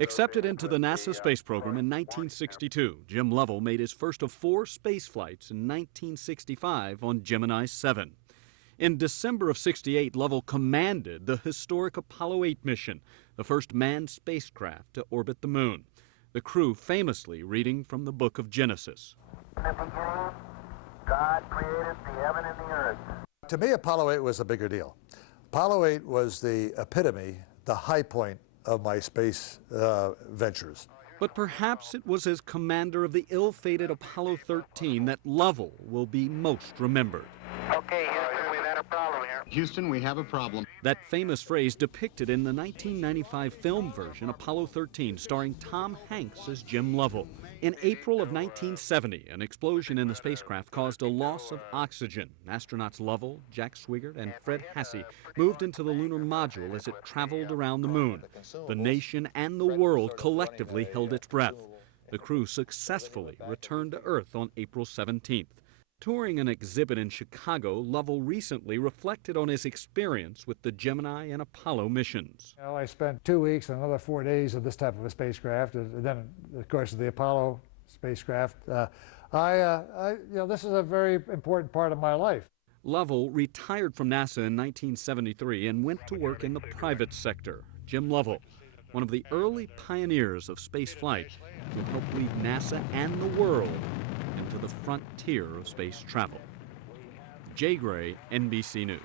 Accepted into the NASA space program in 1962, Jim Lovell made his first of 4 space flights in 1965 on Gemini 7. In December of '68, Lovell commanded the historic Apollo 8 mission, the first manned spacecraft to orbit the moon. The crew famously reading from the book of Genesis. In the beginning, God created the heaven and the earth. To me, Apollo 8 was a bigger deal. Apollo 8 was the epitome, the high point of my space ventures. But perhaps it was as commander of the ill-fated Apollo 13 that Lovell will be most remembered. Okay, Houston, we've had a problem here. Houston, we have a problem. That famous phrase depicted in the 1995 film version Apollo 13, starring Tom Hanks as Jim Lovell. In April of 1970, an explosion in the spacecraft caused a loss of oxygen. Astronauts Lovell, Jack Swigert, and Fred Haise moved into the lunar module as it traveled around the moon. The nation and the world collectively held its breath. The crew successfully returned to Earth on April 17th. Touring an exhibit in Chicago, Lovell recently reflected on his experience with the Gemini and Apollo missions. You know, I spent 2 weeks and another 4 days of this type of a spacecraft, and then, of course, the Apollo spacecraft. This is a very important part of my life. Lovell retired from NASA in 1973 and went to work in the private sector. Jim Lovell, one of the early pioneers of space flight, who helped lead NASA and the world into the frontier of space travel. Jay Gray, NBC News.